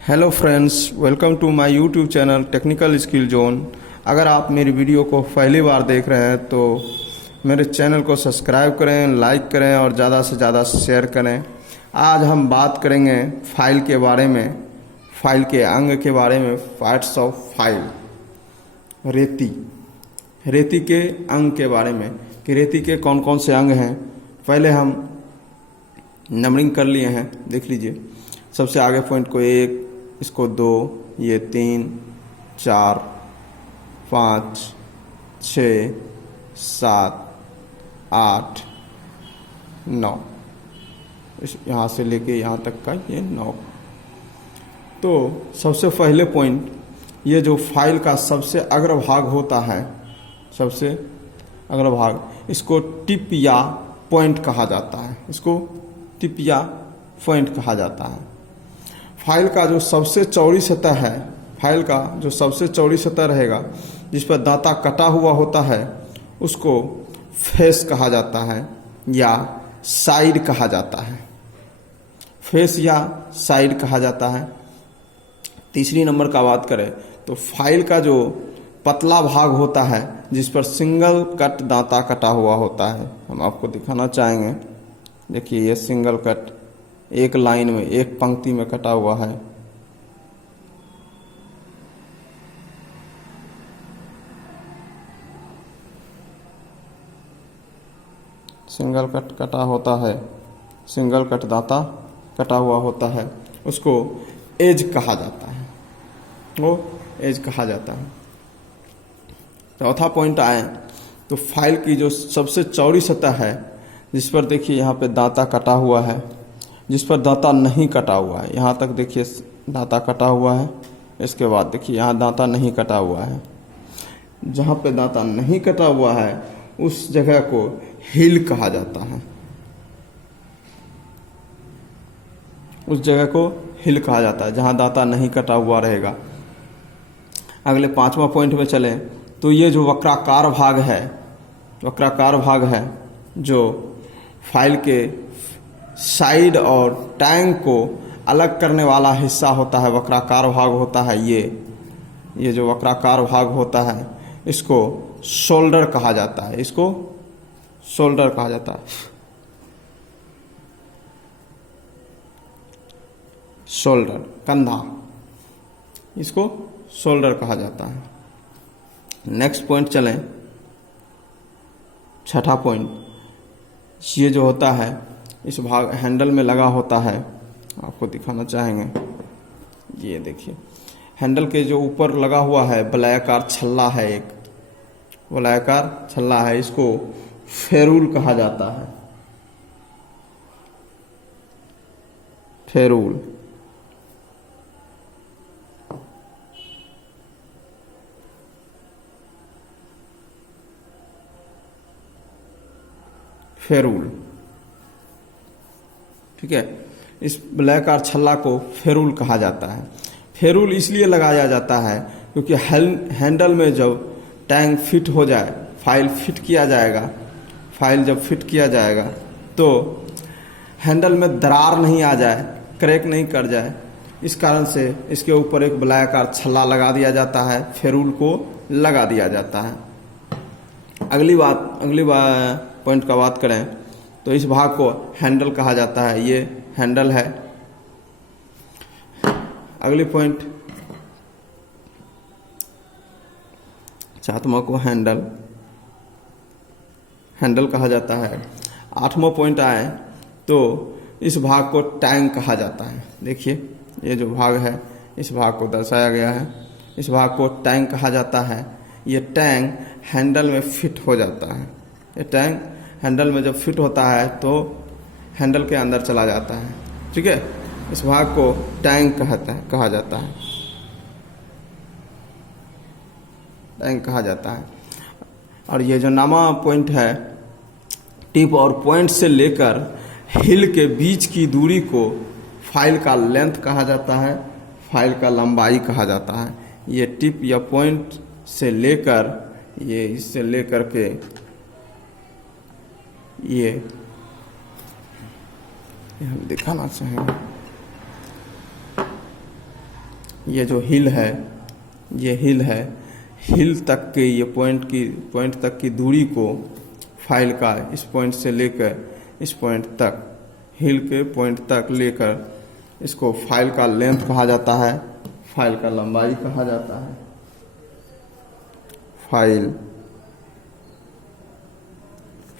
Hello friends, welcome to my YouTube channel technical skill zone. अगर आप मेरी video को पहली बार देख रहे हैं तो मेरे चैनल को सब्सक्राइब करें, लाइक करें और ज़्यादा से ज़्यादा शेयर करें। आज हम बात करेंगे फाइल के बारे में, फाइल के अंग के बारे में, पार्ट्स ऑफ फाइल। रेती के अंग के बारे में कि रेती के कौन कौन से अंग हैं। पहले हम नंबरिंग कर लिए हैं, देख लीजिए। सबसे आगे पॉइंट को 1, इसको 2, ये 3, 4, 5, 6, 7, 8, 9, इस यहाँ से लेके यहाँ तक का ये 9। तो सबसे पहले पॉइंट, ये जो फाइल का सबसे अग्रभाग होता है, सबसे अग्रभाग, इसको टिप या पॉइंट कहा जाता है। इसको टिप या पॉइंट कहा जाता है। फाइल का जो सबसे चौड़ी सतह है, फाइल का जो सबसे चौड़ी सतह रहेगा, जिस पर दांता कटा हुआ होता है, उसको फेस कहा जाता है या साइड कहा जाता है। फेस या साइड कहा जाता है। तीसरी नंबर का बात करें तो फाइल का जो पतला भाग होता है, जिस पर सिंगल कट दांता कटा हुआ होता है, हम आपको दिखाना चाहेंगे। देखिए, ये सिंगल कट एक लाइन में, एक पंक्ति में कटा हुआ है। सिंगल कट कटा होता है, सिंगल कट दांता कटा हुआ होता है, उसको एज कहा जाता है, वो एज कहा जाता है। चौथा पॉइंट आए तो फाइल की जो सबसे चौड़ी सतह है, जिस पर देखिए यहाँ पे दांता कटा हुआ है, जिस पर दांता नहीं कटा हुआ है, यहाँ तक देखिए दांता कटा हुआ है। इसके बाद देखिए यहाँ दांता नहीं कटा हुआ है। जहाँ पे दांता नहीं कटा हुआ है उस जगह को हिल कहा जाता है, उस जगह को हिल कहा जाता है जहाँ दांता नहीं कटा हुआ रहेगा। अगले पांचवा पॉइंट में चलें तो ये जो वक्राकार भाग है, वक्राकार भाग है जो फाइल के साइड और टैंग को अलग करने वाला हिस्सा होता है, वक्राकार भाग होता है। ये जो वक्राकार भाग होता है, इसको शोल्डर कहा जाता है, इसको शोल्डर कहा जाता है। शोल्डर, कंधा, इसको शोल्डर कहा जाता है। नेक्स्ट पॉइंट चलें, छठा पॉइंट, ये जो होता है इस भाग हैंडल में लगा होता है, आपको दिखाना चाहेंगे। ये देखिए, हैंडल के जो ऊपर लगा हुआ है वलयाकार छल्ला है, एक वलयाकार छल्ला है, इसको फेरूल कहा जाता है। फेरूल, फेरूल, ठीक है। इस वलयाकार छल्ला को फेरूल कहा जाता है। फेरूल इसलिए लगाया जाता है क्योंकि हैंडल में जब टैंग फिट हो जाए, फाइल फिट किया जाएगा, फाइल जब फिट किया जाएगा तो हैंडल में दरार नहीं आ जाए, क्रैक नहीं कर जाए, इस कारण से इसके ऊपर एक वलयाकार छल्ला लगा दिया जाता है, फेरूल को लगा दिया जाता है। अगली बात पॉइंट का बात करें तो इस भाग को हैंडल कहा जाता है, ये हैंडल है। अगली पॉइंट, सातवां को हैंडल कहा जाता है। आठवां पॉइंट आए तो इस भाग को टैंग कहा जाता है। देखिए, ये जो भाग है, इस भाग को दर्शाया गया है, इस भाग को टैंग कहा जाता है। ये टैंग हैंडल में फिट हो जाता है। ये टैंग हैंडल में जब फिट होता है तो हैंडल के अंदर चला जाता है, ठीक है। इस भाग को टैंग कहा जाता है, टैंग कहा जाता है। और ये जो नामा पॉइंट है, टिप और पॉइंट से लेकर हिल के बीच की दूरी को फाइल का लेंथ कहा जाता है, फाइल का लंबाई कहा जाता है। ये टिप या पॉइंट से लेकर, ये इससे लेकर के ये हम दिखाना चाहेंगे। ये जो हिल है, ये हिल है, हिल तक के ये पॉइंट तक की दूरी को फाइल का इस पॉइंट से लेकर इस पॉइंट तक, हिल के पॉइंट तक लेकर इसको फाइल का लेंथ कहा जाता है, फाइल का लंबाई कहा जाता है।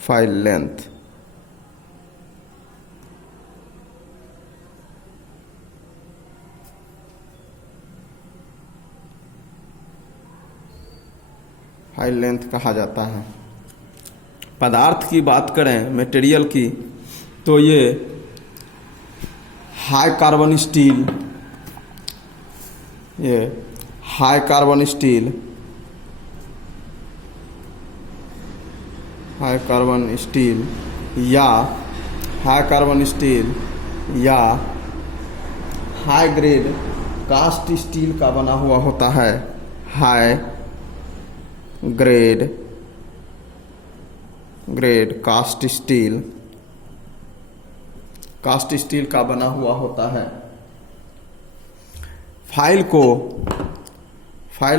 File length. फाइल लेंथ कहा जाता है। पदार्थ की बात करें, मटेरियल की, तो ये हाई कार्बन स्टील, ये high carbon steel, high carbon steel या हाई ग्रेड कास्ट स्टील का बना हुआ होता है। हाई ग्रेड कास्ट स्टील का बना हुआ होता है। फाइल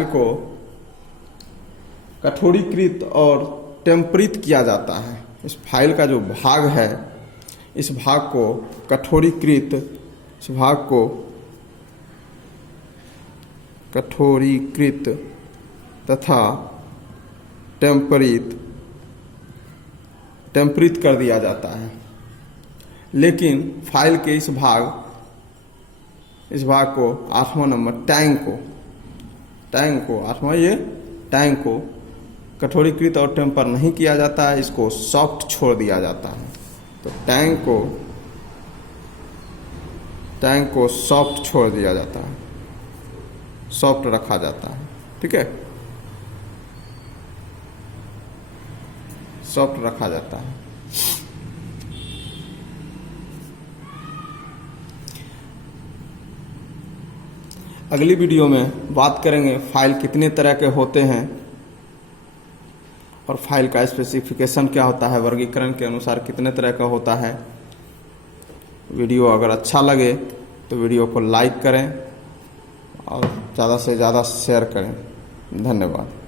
को कठोरीकृत और टेम्परित किया जाता है। इस फाइल का जो भाग है, इस भाग को कठोरीकृत, इस भाग को कठोरीकृत तथा टेम्परित कर दिया जाता है। लेकिन फाइल के इस भाग को 8वां नंबर टैंक को कठोरीकृत और टेम्पर नहीं किया जाता है, इसको सॉफ्ट छोड़ दिया जाता है। तो टैंक को सॉफ्ट छोड़ दिया जाता है, सॉफ्ट रखा जाता है। ठीक है, सॉफ्ट रखा जाता है। अगली वीडियो में बात करेंगे फाइल कितने तरह के होते हैं और फाइल का स्पेसिफिकेशन क्या होता है, वर्गीकरण के अनुसार कितने तरह का होता है। वीडियो अगर अच्छा लगे तो वीडियो को लाइक करें और ज़्यादा से ज़्यादा शेयर करें। धन्यवाद।